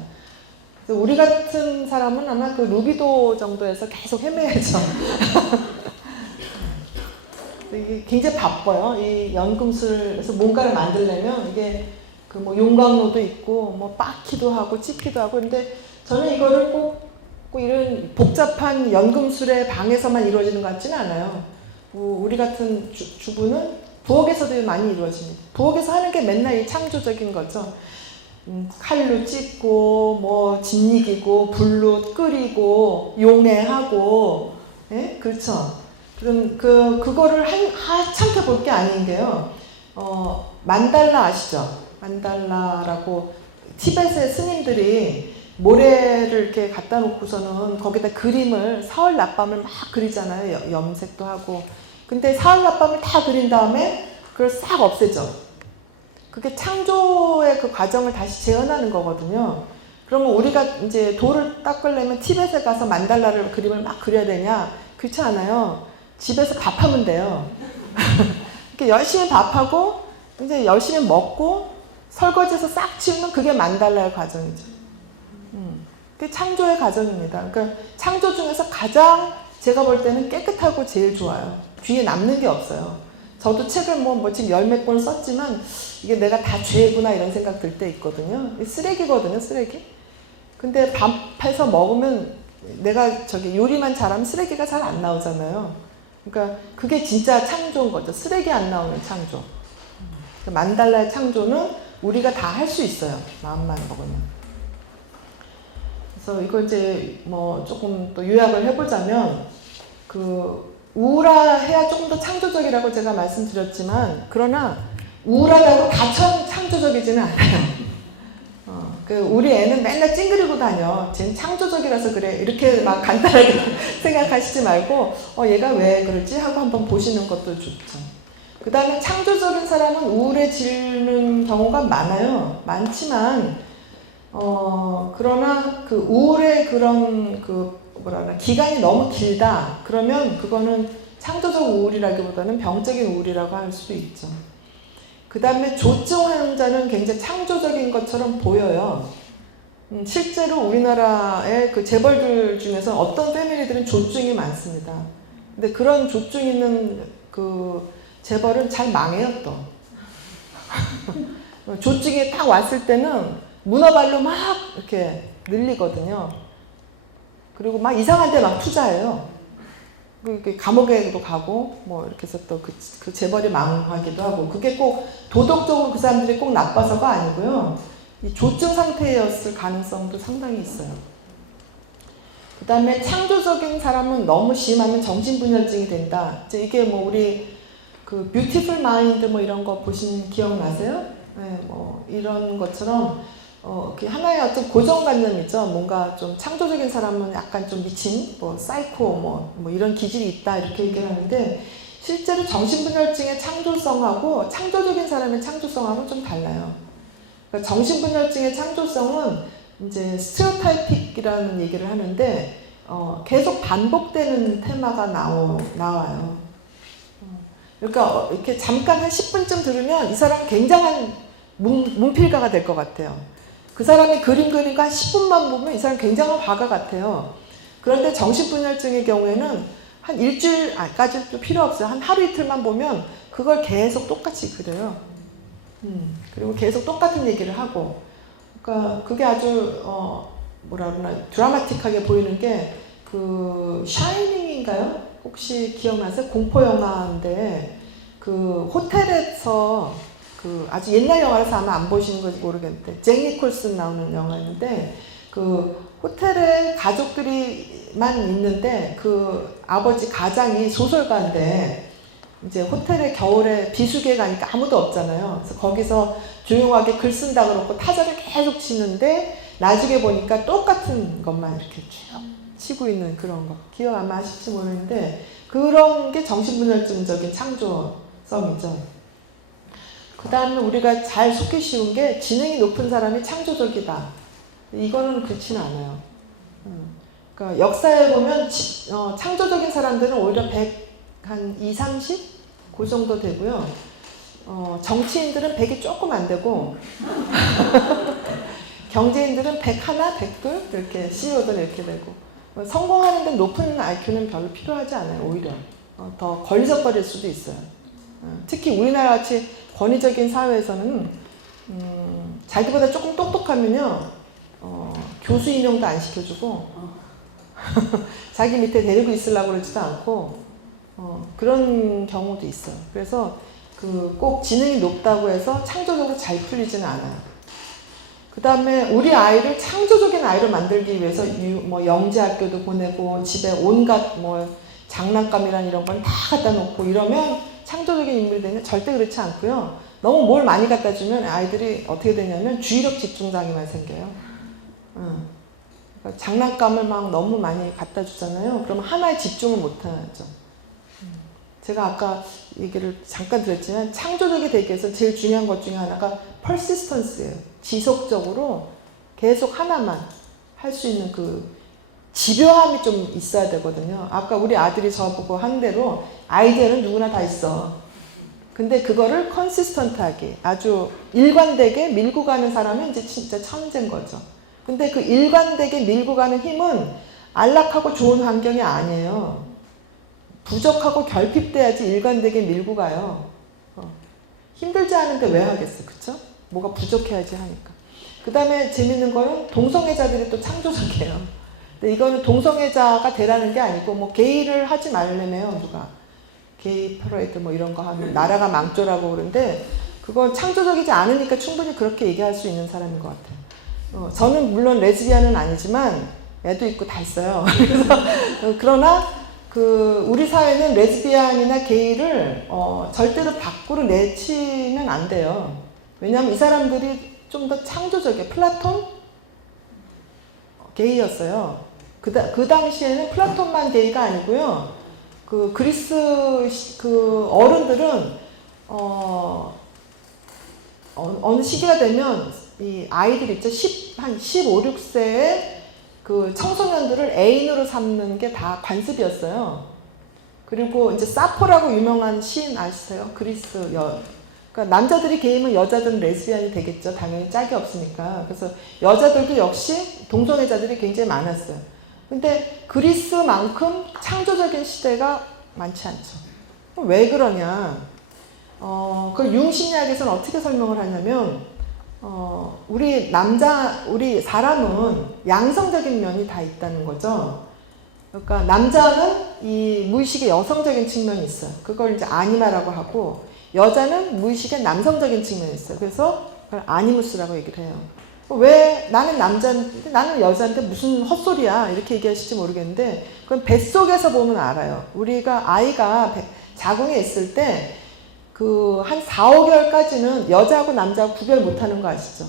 그래서 우리 같은 사람은 아마 그 루비도 정도에서 계속 헤매야죠. 이게 굉장히 바빠요. 이 연금술에서 뭔가를 만들려면 이게 그 뭐 용광로도 있고 뭐 빻기도 하고 찢기도 하고, 근데 저는 이거를 꼭 이런 복잡한 연금술의 방에서만 이루어지는 것 같지는 않아요. 우리 같은 주부는 부엌에서도 많이 이루어집니다. 부엌에서 하는 게 맨날 이 창조적인 거죠. 칼로 찢고 뭐 짓이기고 불로 끓이고 용해하고, 예? 그렇죠. 그거를 하찮게 볼 게 아닌 게요. 만달라 아시죠? 만달라라고 티베트의 스님들이 모래를 이렇게 갖다 놓고서는 거기다 그림을 사흘 낮밤을 막 그리잖아요. 염색도 하고. 근데 사흘 낮밤을 다 그린 다음에 그걸 싹 없애죠. 그게 창조의 그 과정을 다시 재현하는 거거든요. 그러면 우리가 이제 돌을 닦으려면 티벳에 가서 만달라를 그림을 막 그려야 되냐? 그렇지 않아요. 집에서 밥하면 돼요. 이렇게 열심히 밥하고 이제 열심히 먹고 설거지해서 싹 치우면 그게 만달라의 과정이죠. 그게 창조의 과정입니다. 그러니까 창조 중에서 가장 제가 볼 때는 깨끗하고 제일 좋아요. 뒤에 남는 게 없어요. 저도 책을 뭐 지금 열 몇 권 썼지만 이게 내가 다 죄구나 이런 생각 들 때 있거든요. 쓰레기거든요, 쓰레기. 근데 밥해서 먹으면 내가 요리만 잘하면 쓰레기가 잘 안 나오잖아요. 그러니까 그게 진짜 창조인 거죠. 쓰레기 안 나오는 창조. 만달라의 창조는 우리가 다 할 수 있어요. 마음만 먹으면. 그래서 이걸 이제 뭐 조금 또 요약을 해보자면, 그 우울해야 조금 더 창조적이라고 제가 말씀드렸지만, 그러나 우울하다고 다 창조적이지는 않아요. 우리 애는 맨날 찡그리고 다녀. 쟤는 창조적이라서 그래. 이렇게 막 간단하게 생각하시지 말고, 얘가 왜 그러지? 하고 한번 보시는 것도 좋죠. 그 다음에 창조적인 사람은 우울해지는 경우가 많아요. 많지만, 그러나 그 우울의 그런 기간이 너무 길다. 그러면 그거는 창조적 우울이라기보다는 병적인 우울이라고 할 수도 있죠. 그 다음에 조증 환자는 굉장히 창조적인 것처럼 보여요. 실제로 우리나라의 그 재벌들 중에서 어떤 패밀리들은 조증이 많습니다. 근데 그런 조증 있는 그 재벌은 잘 망해요, 또. 조증이 딱 왔을 때는 문어발로 막 이렇게 늘리거든요. 그리고 막 이상한 데 막 투자해요. 감옥에도 가고 뭐 이렇게 해서 또 그 재벌이 망하기도 하고, 그게 꼭 도덕적으로 그 사람들이 꼭 나빠서가 아니고요. 이 조증 상태였을 가능성도 상당히 있어요. 그 다음에 창조적인 사람은 너무 심하면 정신분열증이 된다. 이제 이게 뭐 우리 그 뷰티풀 마인드 뭐 이런 거 보신 기억나세요? 네, 뭐 이런 것처럼 하나의 어떤 고정관념이죠. 뭔가 좀 창조적인 사람은 약간 좀 미친, 뭐 사이코 뭐 이런 기질이 있다 이렇게 얘기를 하는데, 실제로 정신분열증의 창조성하고 창조적인 사람의 창조성하고는 좀 달라요. 그러니까 정신분열증의 창조성은 이제 스테레오타이픽이라는 얘기를 하는데 계속 반복되는 테마가 나와요. 그러니까 이렇게 잠깐 한 10분쯤 들으면 이 사람은 굉장한 문필가가 될 것 같아요. 그 사람이 그림 그리고 한 10분만 보면 이 사람 굉장한 화가 같아요. 그런데 정신분열증의 경우에는 한 일주일까지도 필요 없어요. 한 하루 이틀만 보면 그걸 계속 똑같이 그려요. 그리고 계속 똑같은 얘기를 하고. 그러니까 그게 아주 뭐라 그러나 드라마틱하게 보이는 게 그 샤이닝인가요? 혹시 기억나세요? 공포 영화인데 그 호텔에서 그 아주 옛날 영화라서 아마 안 보시는 건지 모르겠는데 잭 니콜슨 나오는 영화인데, 그 호텔에 가족들이만 있는데 그 아버지 가장이 소설가인데 이제 호텔에 겨울에 비수기에 가니까 아무도 없잖아요. 그래서 거기서 조용하게 글 쓴다 그러고 타자를 계속 치는데 나중에 보니까 똑같은 것만 이렇게 쭉 치고 있는 그런 거 기억 아마 하실지 모르는데, 그런 게 정신분열증적인 창조성이죠. 그 다음에 우리가 잘 속기 쉬운 게 지능이 높은 사람이 창조적이다. 이거는 그렇지는 않아요. 그러니까 역사에 보면 창조적인 사람들은 오히려 100, 한 2, 30? 그 정도 되고요. 정치인들은 100이 조금 안 되고 경제인들은 100 하나, 100둘 이렇게 CEO들 이렇게 되고, 성공하는 데 높은 IQ는 별로 필요하지 않아요. 오히려 더 걸리적거릴 수도 있어요. 특히 우리나라 같이 권위적인 사회에서는 자기보다 조금 똑똑하면요 교수 임용도 안 시켜주고 자기 밑에 데리고 있으려고 그러지도 않고 그런 경우도 있어요. 그래서 꼭 지능이 높다고 해서 창조적으로 잘 풀리지는 않아요. 그 다음에 우리 아이를 창조적인 아이로 만들기 위해서 뭐 영재학교도 보내고 집에 온갖 뭐 장난감이란 이런 건 다 갖다 놓고 이러면 창조적인 인물이 되면 절대 그렇지 않고요. 너무 뭘 많이 갖다 주면 아이들이 어떻게 되냐면 주의력 집중장애만 생겨요. 그러니까 장난감을 막 너무 많이 갖다 주잖아요. 그러면 하나에 집중을 못 하죠. 제가 아까 얘기를 잠깐 드렸지만 창조적이 되기 위해서 제일 중요한 것 중에 하나가 퍼시스턴스예요. 지속적으로 계속 하나만 할 수 있는 그 집요함이 좀 있어야 되거든요. 아까 우리 아들이 저보고 한 대로 아이디어는 누구나 다 있어. 근데 그거를 컨시스턴트하게 아주 일관되게 밀고 가는 사람은 이제 진짜 천재인 거죠. 근데 그 일관되게 밀고 가는 힘은 안락하고 좋은 환경이 아니에요. 부족하고 결핍돼야지 일관되게 밀고 가요. 힘들지 않은데 왜 하겠어, 그쵸? 뭐가 부족해야지 하니까. 그 다음에 재밌는 거는 동성애자들이 또 창조적이에요. 근데 이거는 동성애자가 되라는 게 아니고 뭐 게이를 하지 말래매요, 누가. 게이 퍼레이드 뭐 이런 거 하면 나라가 망조라고 그러는데 그건 창조적이지 않으니까 충분히 그렇게 얘기할 수 있는 사람인 것 같아요. 저는 물론 레즈비언은 아니지만 애도 있고 다 있어요. 그래서 그러나 우리 사회는 레즈비언이나 게이를 절대로 밖으로 내치면 안 돼요. 왜냐하면 이 사람들이 좀 더 창조적이에요. 플라톤? 게이였어요. 그 당시에는 플라톤만 게이가 아니고요. 그리스 어른들은 어느 시기가 되면 이 아이들 있죠. 한 15, 16세에 그 청소년들을 애인으로 삼는 게 다 관습이었어요. 그리고 이제 사포라고 유명한 시인 아시세요? 그리스 그러니까 남자들이 게이면 여자들은 레즈비언이 되겠죠. 당연히 짝이 없으니까. 그래서 여자들도 역시 동성애자들이 굉장히 많았어요. 근데 그리스만큼 창조적인 시대가 많지 않죠. 왜 그러냐? 그걸 융심리학에서는 어떻게 설명을 하냐면, 우리 사람은 양성적인 면이 다 있다는 거죠. 그러니까 남자는 이 무의식의 여성적인 측면이 있어요. 그걸 이제 아니마라고 하고, 여자는 무의식의 남성적인 측면이 있어요. 그래서 그걸 아니무스라고 얘기를 해요. 왜 나는 남자인데 나는 여자인데 무슨 헛소리야 이렇게 얘기하실지 모르겠는데, 그건 뱃속에서 보면 알아요. 우리가 아이가 자궁에 있을 때 그 한 4, 5개월까지는 여자하고 남자하고 구별 못하는 거 아시죠?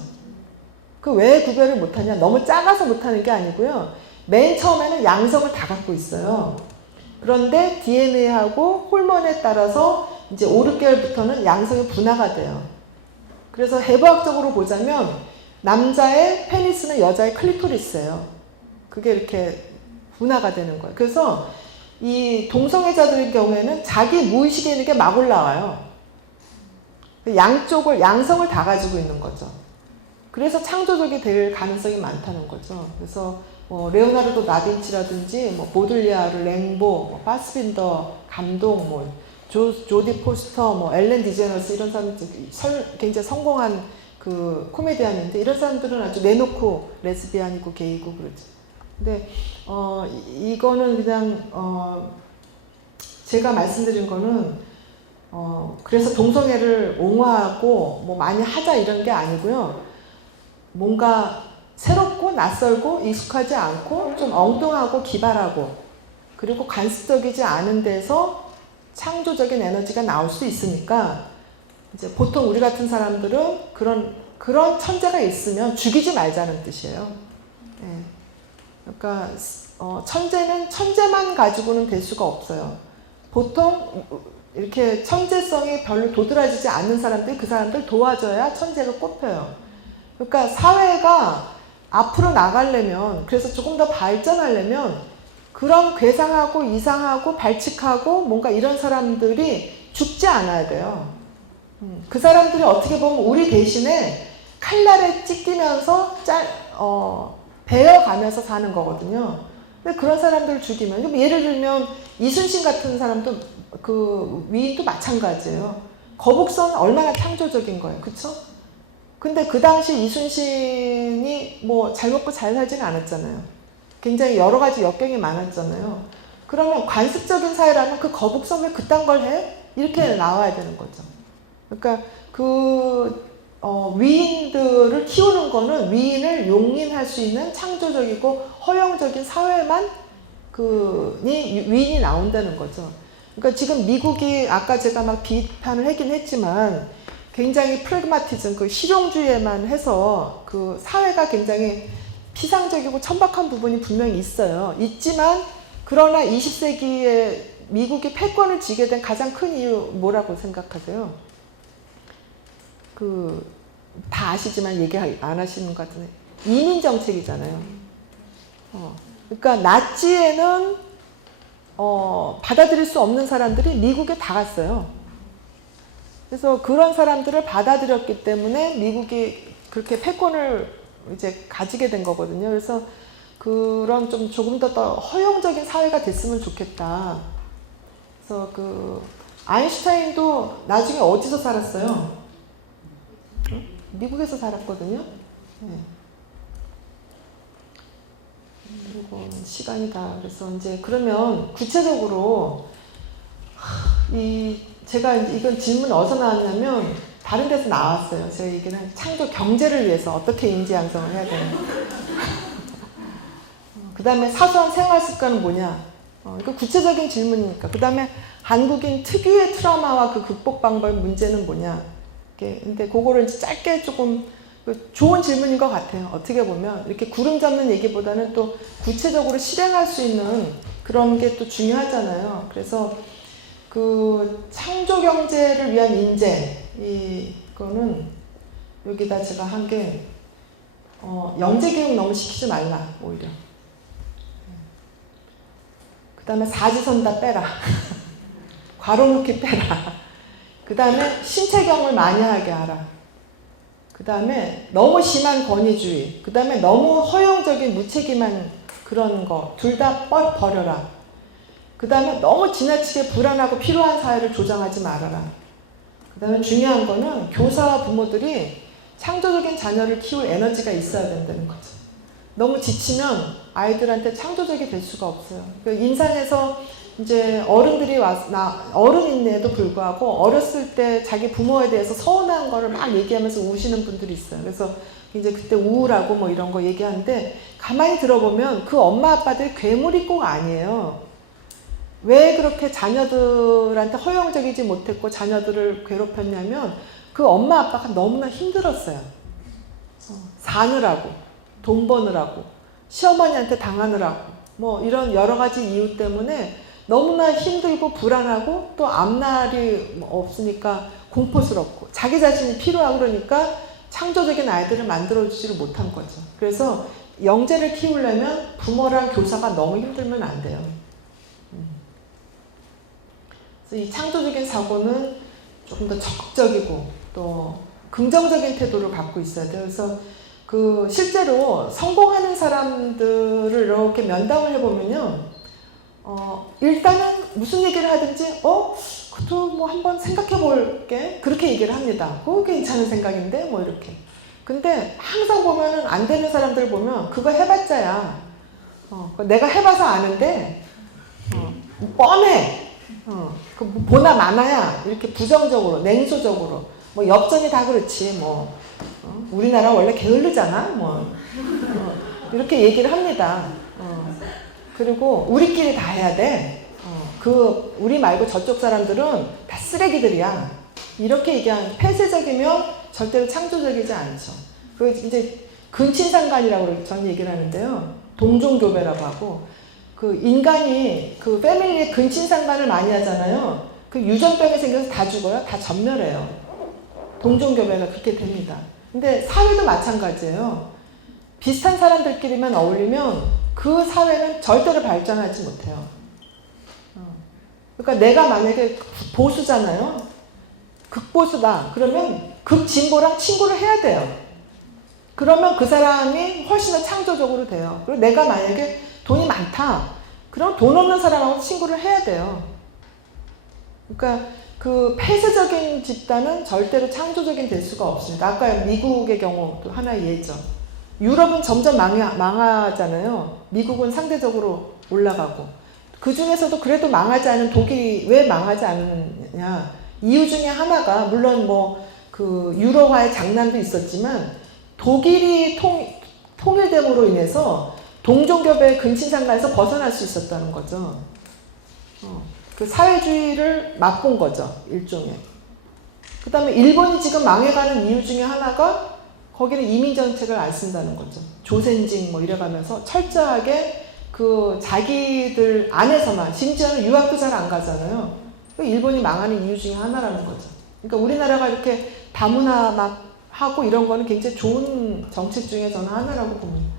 그 왜 구별을 못하냐? 너무 작아서 못하는 게 아니고요. 맨 처음에는 양성을 다 갖고 있어요. 그런데 DNA하고 호르몬에 따라서 이제 5, 6개월부터는 양성이 분화가 돼요. 그래서 해부학적으로 보자면 남자의 페니스는 여자의 클리토리스예요. 그게 이렇게 분화가 되는 거예요. 그래서 이 동성애자들의 경우에는 자기 무의식에 있는 게 막 올라와요. 양쪽을, 양성을 다 가지고 있는 거죠. 그래서 창조적이 될 가능성이 많다는 거죠. 그래서 레오나르도 다빈치라든지 보들리아르, 랭보, 파스빈더, 감동, 조디 포스터, 엘렌 디제너스 이런 사람들 굉장히 성공한 그 코미디언인데, 이런 사람들은 아주 내놓고 레즈비안이고 게이고 그러죠. 근데 이거는 그냥 제가 말씀드린 거는 그래서 동성애를 옹호하고 많이 하자 이런 게 아니고요. 뭔가 새롭고 낯설고 익숙하지 않고 좀 엉뚱하고 기발하고 그리고 관습적이지 않은 데서 창조적인 에너지가 나올 수 있으니까, 이제 보통 우리 같은 사람들은 그런 천재가 있으면 죽이지 말자는 뜻이에요. 네. 그러니까 천재는 천재만 가지고는 될 수가 없어요. 보통 이렇게 천재성이 별로 도드라지지 않는 사람들이 그 사람들 도와줘야 천재가 꼽혀요. 그러니까 사회가 앞으로 나가려면, 그래서 조금 더 발전하려면 그런 괴상하고 이상하고 발칙하고 뭔가 이런 사람들이 죽지 않아야 돼요. 그 사람들이 어떻게 보면 우리 대신에 칼날에 찢기면서 베어가면서 사는 거거든요. 근데 그런 사람들을 죽이면, 예를 들면 이순신 같은 사람도 그 위인도 마찬가지예요. 거북선은 얼마나 창조적인 거예요. 그쵸? 근데 그 당시 이순신이 잘 먹고 잘 살지는 않았잖아요. 굉장히 여러 가지 역경이 많았잖아요. 그러면 관습적인 사회라면 그 거북선 왜 그딴 걸 해? 이렇게 나와야 되는 거죠. 그러니까 위인들을 키우는 거는 위인을 용인할 수 있는 창조적이고 허용적인 사회만 위인이 나온다는 거죠. 그러니까 지금 미국이 아까 제가 막 비판을 하긴 했지만 굉장히 프래그마티즘, 그 실용주의에만 해서 그 사회가 굉장히 피상적이고 천박한 부분이 분명히 있어요. 있지만 그러나 20세기에 미국이 패권을 쥐게 된 가장 큰 이유 뭐라고 생각하세요? 다 아시지만 얘기 안 하시는 것 같은데 이민 정책이잖아요. 그러니까 나치에는 받아들일 수 없는 사람들이 미국에 다 갔어요. 그래서 그런 사람들을 받아들였기 때문에 미국이 그렇게 패권을 이제 가지게 된 거거든요. 그래서 그런 조금 더 허용적인 사회가 됐으면 좋겠다. 그래서 아인슈타인도 나중에 어디서 살았어요? 미국에서 살았거든요. 네. 그리고 시간이 다, 그래서 이제 그러면 구체적으로 제가 이건 질문 어디서 나왔냐면 다른 데서 나왔어요. 제가 얘기는 창조 경제를 위해서 어떻게 인지 양성을 해야 되는지. 그 다음에 사소한 생활 습관은 뭐냐. 이거 구체적인 질문이니까. 그 다음에 한국인 특유의 트라우마와 그 극복 방법 문제는 뭐냐. 근데 그거를 이제 짧게 조금 좋은 질문인 것 같아요. 어떻게 보면 이렇게 구름 잡는 얘기보다는 또 구체적으로 실행할 수 있는 그런 게 또 중요하잖아요. 그래서 창조 경제를 위한 인재, 이거는 여기다 제가 한 게 영재 교육 너무 시키지 말라, 오히려. 그 다음에 사지선다 빼라. 괄호넣기 빼라. 그 다음에 신체경을 많이 하게 하라. 그 다음에 너무 심한 권위주의, 그 다음에 너무 허용적인 무책임한 그런 거 둘 다 버려라. 그 다음에 너무 지나치게 불안하고 피로한 사회를 조장하지 말아라. 그다음에 중요한 거는 교사와 부모들이 창조적인 자녀를 키울 에너지가 있어야 된다는 거죠. 너무 지치면 아이들한테 창조적이 될 수가 없어요. 그러니까 인상에서 이제 어른들이 어른인데도 불구하고 어렸을 때 자기 부모에 대해서 서운한 거를 막 얘기하면서 우시는 분들이 있어요. 그래서 이제 그때 우울하고 뭐 이런 거 얘기하는데 가만히 들어보면 그 엄마 아빠들이 괴물이 꼭 아니에요. 왜 그렇게 자녀들한테 허용적이지 못했고 자녀들을 괴롭혔냐면 그 엄마 아빠가 너무나 힘들었어요. 사느라고, 돈 버느라고, 시어머니한테 당하느라고 뭐 이런 여러 가지 이유 때문에 너무나 힘들고 불안하고 또 앞날이 없으니까 공포스럽고 자기 자신이 필요하고 그러니까 창조적인 아이들을 만들어주지를 못한 거죠. 그래서 영재를 키우려면 부모랑 교사가 너무 힘들면 안 돼요. 그래서 이 창조적인 사고는 조금 더 적극적이고 또 긍정적인 태도를 갖고 있어야 돼요. 그래서 그 실제로 성공하는 사람들을 이렇게 면담을 해보면요. 일단은 무슨 얘기를 하든지 그것도 뭐 한번 생각해 볼게 그렇게 얘기를 합니다. 그거 괜찮은 생각인데 뭐 이렇게. 근데 항상 보면은 안 되는 사람들 보면 그거 해봤자야. 내가 해봐서 아는데 뻔해. 그 보나 마나야 이렇게 부정적으로 냉소적으로 뭐 엽전이 다 그렇지 뭐 우리나라 원래 게을르잖아 뭐 이렇게 얘기를 합니다. 그리고 우리끼리 다 해야 돼. 우리 말고 저쪽 사람들은 다 쓰레기들이야. 이렇게 얘기하는 폐쇄적이면 절대로 창조적이지 않죠. 그 이제 근친상간이라고 저는 얘기를 하는데요. 동종교배라고 하고 그 인간이 그 패밀리에 근친상간을 많이 하잖아요. 그 유전병이 생겨서 다 죽어요. 다 전멸해요. 동종교배가 그렇게 됩니다. 근데 사회도 마찬가지예요. 비슷한 사람들끼리만 어울리면 그 사회는 절대로 발전하지 못해요. 그러니까 내가 만약에 보수잖아요. 극보수다. 그러면 극진보랑 친구를 해야 돼요. 그러면 그 사람이 훨씬 더 창조적으로 돼요. 그리고 내가 만약에 돈이 많다. 그럼 돈 없는 사람하고 친구를 해야 돼요. 그러니까 그 폐쇄적인 집단은 절대로 창조적인 될 수가 없습니다. 아까 미국의 경우도 하나의 예죠. 유럽은 점점 망하잖아요. 미국은 상대적으로 올라가고. 그 중에서도 그래도 망하지 않은 독일이 왜 망하지 않느냐. 이유 중에 하나가 물론 뭐 그 유로화의 장난도 있었지만 독일이 통일됨으로 인해서 동종교배의 근친상간에서 벗어날 수 있었다는 거죠. 그 사회주의를 맛본 거죠. 일종의. 그 다음에 일본이 지금 망해가는 이유 중에 하나가 거기는 이민정책을 안 쓴다는 거죠. 조센징 뭐 이래가면서 철저하게 그 자기들 안에서만 심지어는 유학도 잘 안 가잖아요. 일본이 망하는 이유 중에 하나라는 거죠. 그러니까 우리나라가 이렇게 다문화 막 하고 이런 거는 굉장히 좋은 정책 중에 저는 하나라고 봅니다.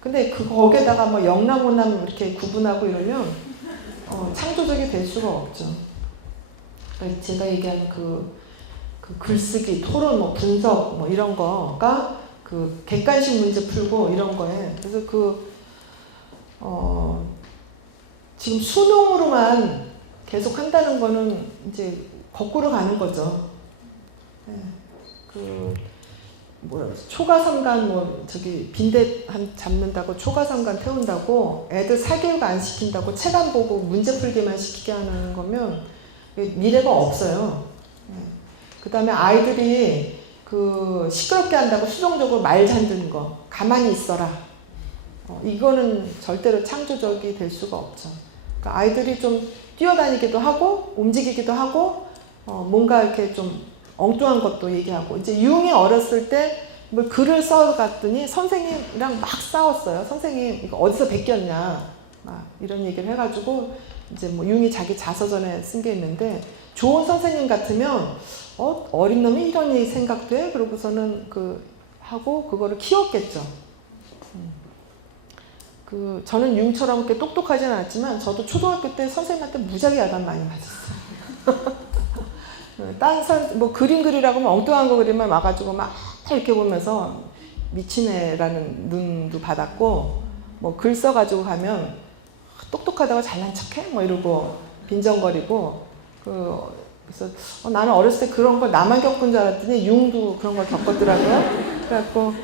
근데 거기에다가 뭐 영남, 호남 이렇게 구분하고 이러면 창조적이 될 수가 없죠. 그러니까 제가 얘기한 그 글쓰기, 토론, 뭐 분석 뭐 이런 거가 그 객관식 문제 풀고 이런 거에 그래서 지금 수능으로만 계속 한다는 거는 이제 거꾸로 가는 거죠. 네. 초가삼간 빈대 잡는다고 초가삼간 태운다고 애들 사교육 안 시킨다고 책 안 보고 문제 풀기만 시키게 하는 거면 미래가 없어요. 그 다음에 아이들이 시끄럽게 한다고 수동적으로 말 잠드는 거 가만히 있어라. 이거는 절대로 창조적이 될 수가 없죠. 그러니까 아이들이 좀 뛰어다니기도 하고 움직이기도 하고 뭔가 이렇게 좀 엉뚱한 것도 얘기하고 이제 융이 어렸을 때 뭐 글을 써갔더니 선생님이랑 막 싸웠어요. 선생님 이거 어디서 베꼈냐 막 이런 얘기를 해가지고 이제 뭐 융이 자기 자서전에 쓴 게 있는데 좋은 선생님 같으면 어린 놈이 이런 생각도 해? 그러고서는 하고 그거를 키웠겠죠. 저는 융처럼 그렇게 똑똑하지는 않았지만 저도 초등학교 때 선생님한테 무지하게 야단 많이 맞았어요. 뭐 그림 그리라고 하면 엉뚱한 거 그리면 와가지고 막 이렇게 보면서 미친 애라는 눈도 받았고 뭐 글 써가지고 가면 똑똑하다고 잘난 척해? 뭐 이러고 빈정거리고 그래서 나는 어렸을 때 그런 걸 나만 겪은 줄 알았더니 융도 그런 걸 겪었더라고요. 그래갖고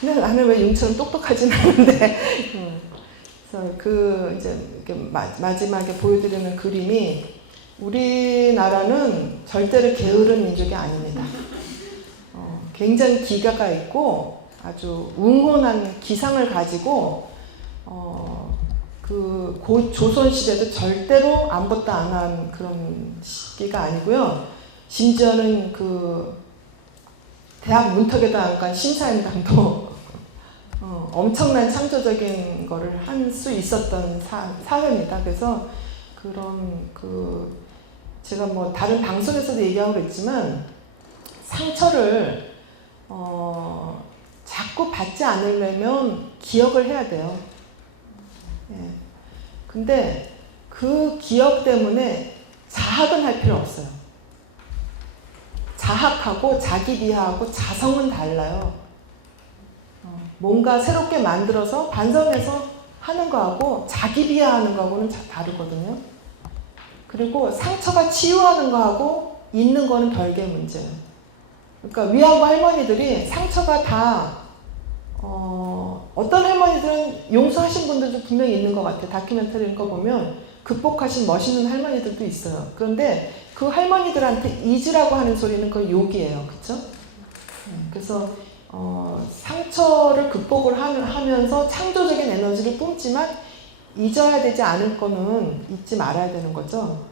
근데 나는 왜 융처럼 똑똑하진 않은데 그래서 그 이제 이렇게 마지막에 보여드리는 그림이 우리나라는 절대로 게으른 민족이 아닙니다. 굉장히 기가가 있고 아주 웅혼한 기상을 가지고 그 조선 시대도 절대로 아무것도 안 한 그런 시기가 아니고요. 심지어는 그 대학 문턱에도 안 간 심사임당도 엄청난 창조적인 거를 할 수 있었던 사회입니다. 그래서 그런 제가 뭐 다른 방송에서도 얘기하고 그랬지만 상처를 자꾸 받지 않으려면 기억을 해야 돼요. 예. 근데 그 기억 때문에 자학은 할 필요 없어요. 자학하고 자기 비하하고 자성은 달라요. 뭔가 새롭게 만들어서 반성해서 하는 거하고 자기 비하하는 거하고는 다르거든요. 그리고 상처가 치유하는 거하고 있는 거는 별개의 문제예요. 그러니까 위안부 할머니들이 상처가 다 어떤 할머니들은 용서하신 분들도 분명히 있는 것 같아요. 다큐멘터리 이런 거 보면 극복하신 멋있는 할머니들도 있어요. 그런데 그 할머니들한테 잊으라고 하는 소리는 그 욕이에요. 그쵸? 그래서 상처를 극복을 하면서 창조적인 에너지를 뿜지만 잊어야 되지 않을 거는 잊지 말아야 되는 거죠.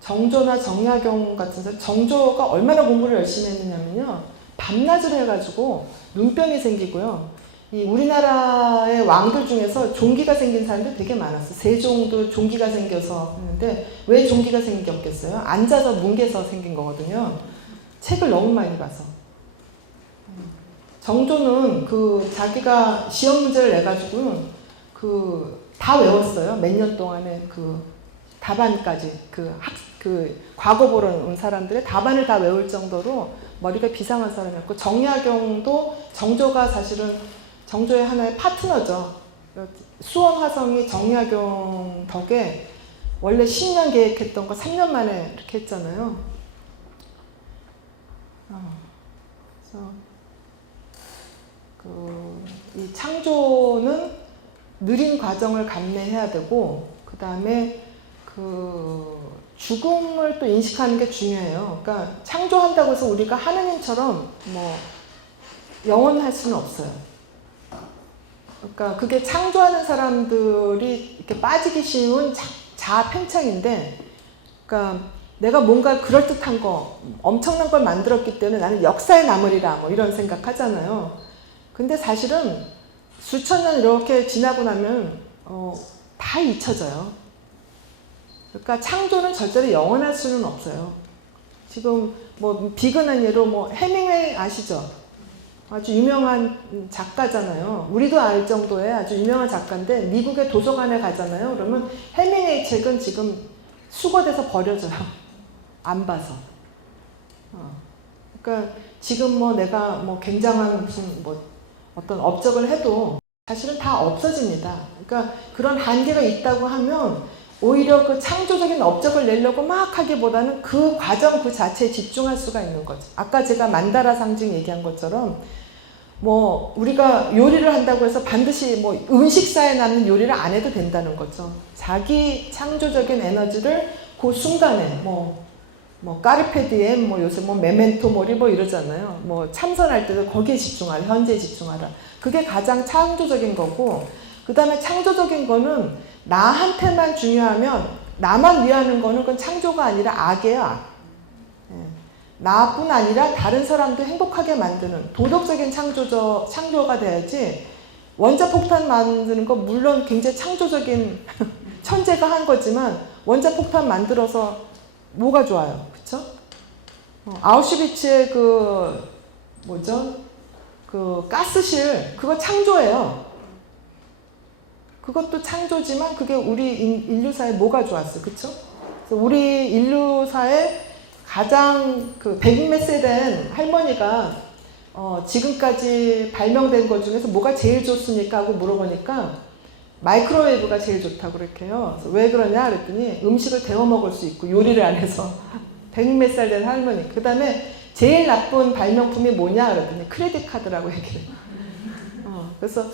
정조나 정약용 같은 정조가 얼마나 공부를 열심히 했느냐면요. 밤낮을 해가지고 눈병이 생기고요. 이 우리나라의 왕들 중에서 종기가 생긴 사람들 되게 많았어요. 세종도 종기가 생겨서 했는데 왜 종기가 생겼겠어요? 앉아서 뭉개서 생긴 거거든요. 책을 너무 많이 봐서. 정조는 자기가 시험 문제를 내가지고 다 외웠어요. 몇 년 동안에 답안까지 과거 보러 온 사람들의 답안을 다 외울 정도로 머리가 비상한 사람이었고 정약용도 정조가 사실은 정조의 하나의 파트너죠. 수원 화성이 정약용 덕에 원래 10년 계획했던 거 3년 만에 이렇게 했잖아요. 그래서 이 창조는 느린 과정을 감내해야 되고 그 다음에 죽음을 또 인식하는 게 중요해요. 그러니까 창조한다고 해서 우리가 하느님처럼 뭐 영원할 수는 없어요. 그러니까 그게 창조하는 사람들이 이렇게 빠지기 쉬운 자아 팽창인데, 그러니까 내가 뭔가 그럴듯한 거, 엄청난 걸 만들었기 때문에 나는 역사에 남으리라 뭐 이런 생각하잖아요. 근데 사실은 수천 년 이렇게 지나고 나면 다 잊혀져요. 그러니까 창조는 절대로 영원할 수는 없어요. 지금 뭐 비근한 예로 뭐 해밍웨이 아시죠? 아주 유명한 작가잖아요. 우리도 알 정도의 아주 유명한 작가인데 미국의 도서관에 가잖아요. 그러면 해밍웨이 책은 지금 수거돼서 버려져요. 안 봐서. 그러니까 지금 뭐 내가 뭐 굉장한 무슨 뭐 어떤 업적을 해도 사실은 다 없어집니다. 그러니까 그런 한계가 있다고 하면 오히려 그 창조적인 업적을 내려고 막 하기보다는 그 과정 그 자체에 집중할 수가 있는 거죠. 아까 제가 만다라 상징 얘기한 것처럼 뭐 우리가 요리를 한다고 해서 반드시 뭐 음식사에 남는 요리를 안 해도 된다는 거죠. 자기 창조적인 에너지를 그 순간에 뭐 까르페 디엠 뭐 요새 뭐 메멘토 모리 뭐 이러잖아요. 뭐 참선할 때도 거기에 집중하라, 현재에 집중하라. 그게 가장 창조적인 거고, 그 다음에 창조적인 거는 나한테만 중요하면 나만 위하는 거는 그건 창조가 아니라 악이에요, 악. 나뿐 아니라 다른 사람도 행복하게 만드는 도덕적인 창조가 돼야지. 원자폭탄 만드는 거 물론 굉장히 창조적인 천재가 한 거지만 원자폭탄 만들어서 뭐가 좋아요, 그쵸? 아우슈비츠의 가스실 그거 창조예요. 그것도 창조지만 그게 우리 인류사에 뭐가 좋았어, 그쵸? 그래서 우리 인류사에 가장 백몇 세 된 할머니가 지금까지 발명된 것 중에서 뭐가 제일 좋습니까? 하고 물어보니까 마이크로웨이브가 제일 좋다고 그렇게 해요. 그래서 왜 그러냐 그랬더니 음식을 데워 먹을 수 있고 요리를 안 해서 100몇 살 된 할머니. 그 다음에 제일 나쁜 발명품이 뭐냐 그랬더니 크레딧 카드라고 얘기를 해요. 그래서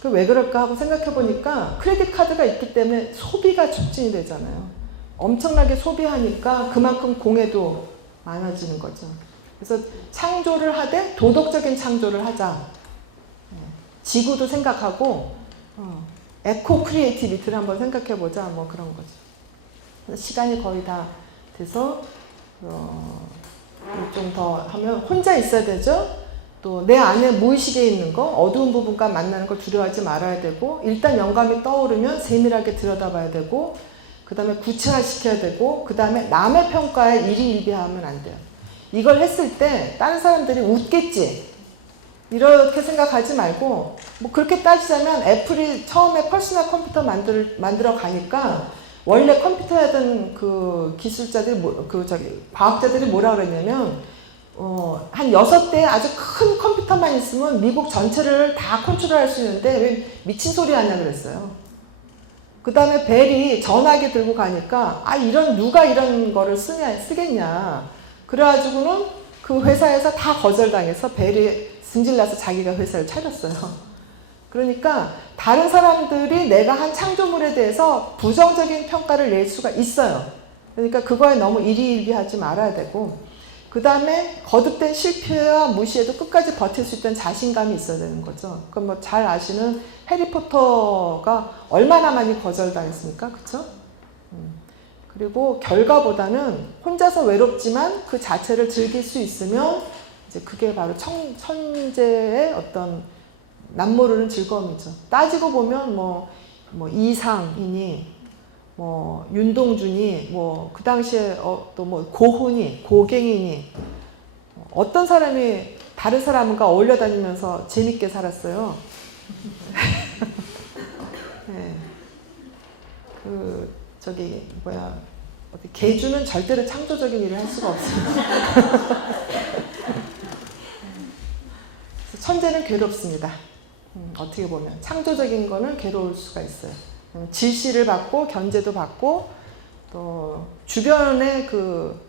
그 왜 그럴까 하고 생각해 보니까 크레딧 카드가 있기 때문에 소비가 촉진이 되잖아요. 엄청나게 소비하니까 그만큼 공해도 많아지는 거죠. 그래서 창조를 하되 도덕적인 창조를 하자. 지구도 생각하고 에코 크리에이티비티를 한번 생각해 보자. 뭐 그런 거죠. 시간이 거의 다 돼서 좀 더 하면 혼자 있어야 되죠. 또 내 안에 무의식에 있는 거, 어두운 부분과 만나는 걸 두려워하지 말아야 되고, 일단 영감이 떠오르면 세밀하게 들여다봐야 되고, 그 다음에 구체화시켜야 되고, 그 다음에 남의 평가에 일희일비하면 안 돼요. 이걸 했을 때 다른 사람들이 웃겠지 이렇게 생각하지 말고, 뭐 그렇게 따지자면 애플이 처음에 퍼스널 컴퓨터 만들어 가니까 원래 컴퓨터 하던 그 기술자들이 과학자들이 뭐라 그랬냐면 한 6대 아주 큰 컴퓨터만 있으면 미국 전체를 다 컨트롤할 수 있는데 왜 미친 소리 하냐 그랬어요. 그 다음에 벨이 전화기 들고 가니까 누가 이런 거를 쓰겠냐. 그래가지고는 그 회사에서 다 거절당해서 벨이 승질나서 자기가 회사를 차렸어요. 그러니까 다른 사람들이 내가 한 창조물에 대해서 부정적인 평가를 낼 수가 있어요. 그러니까 그거에 너무 일희일비하지 말아야 되고, 그 다음에 거듭된 실패와 무시에도 끝까지 버틸 수 있다는 자신감이 있어야 되는 거죠. 그럼 뭐 잘 아시는 해리포터가 얼마나 많이 거절당했습니까? 그쵸? 그리고 결과보다는 혼자서 외롭지만 그 자체를 즐길 수 있으면 이제 그게 바로 천재의 어떤 남모르는 즐거움이죠. 따지고 보면 뭐 이상이니 뭐 윤동준이 뭐 그 당시에 또 뭐 고훈이 고갱이니 어떤 사람이 다른 사람과 어울려 다니면서 재밌게 살았어요. 네. 어디 개주는 절대로 창조적인 일을 할 수가 없습니다. 천재는 괴롭습니다. 어떻게 보면 창조적인 거는 괴로울 수가 있어요. 질시를 받고 견제도 받고 또 주변에 그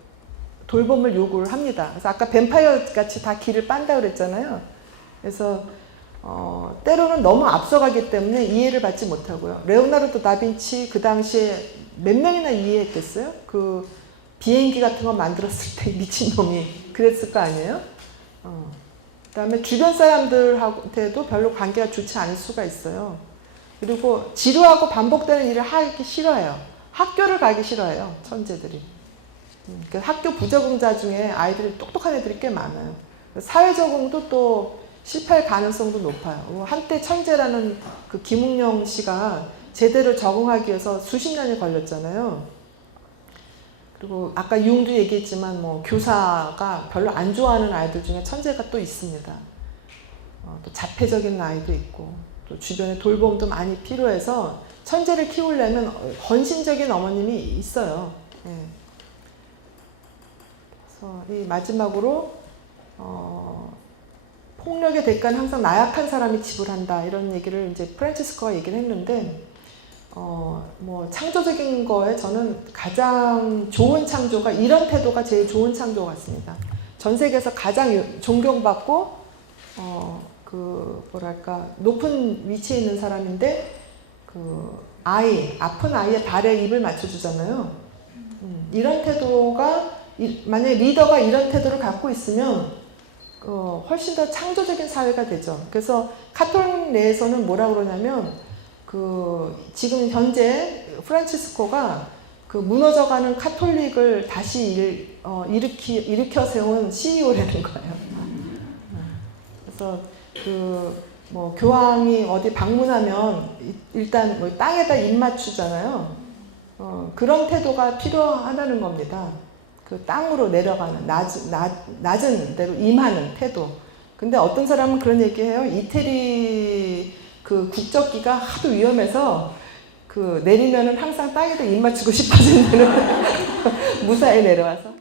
돌봄을 요구를 합니다. 그래서 아까 뱀파이어 같이 다 길을 빤다 그랬잖아요. 그래서 때로는 너무 앞서가기 때문에 이해를 받지 못하고요. 레오나르도 다빈치 그 당시에 몇 명이나 이해했겠어요? 그 비행기 같은 거 만들었을 때 미친놈이 그랬을 거 아니에요? 그 다음에 주변 사람들한테도 별로 관계가 좋지 않을 수가 있어요. 그리고 지루하고 반복되는 일을 하기 싫어해요. 학교를 가기 싫어해요. 천재들이. 학교 부적응자 중에 아이들이 똑똑한 애들이 꽤 많아요. 사회적응도 또 실패할 가능성도 높아요. 한때 천재라는 그 김웅영 씨가 제대로 적응하기 위해서 수십 년이 걸렸잖아요. 그리고 아까 융도 얘기했지만 뭐 교사가 별로 안 좋아하는 아이들 중에 천재가 또 있습니다. 또 자폐적인 아이도 있고 또 주변에 돌봄도 많이 필요해서 천재를 키우려면 헌신적인 어머님이 있어요. 네. 그래서 이 마지막으로 폭력의 대가는 항상 나약한 사람이 지불한다 이런 얘기를 이제 프란치스코가 얘기를 했는데 뭐 창조적인 거에 저는 가장 좋은 창조가 이런 태도가 제일 좋은 창조 같습니다. 전 세계에서 가장 존경받고 높은 위치에 있는 사람인데 아픈 아이의 발에 입을 맞춰주잖아요. 이런 태도가 만약에 리더가 이런 태도를 갖고 있으면 훨씬 더 창조적인 사회가 되죠. 그래서 카톨릭 내에서는 뭐라 그러냐면 지금 현재 프란치스코가 무너져가는 카톨릭을 다시 일으켜 세운 CEO라는 거예요. 그래서 뭐 교황이 어디 방문하면 일단 뭐 땅에다 입 맞추잖아요. 그런 태도가 필요하다는 겁니다. 그 땅으로 내려가는 낮은 데로 임하는 태도. 근데 어떤 사람은 그런 얘기해요. 이태리 그 국적기가 하도 위험해서 내리면은 항상 땅에다 입 맞추고 싶어진다는 무사히 내려와서.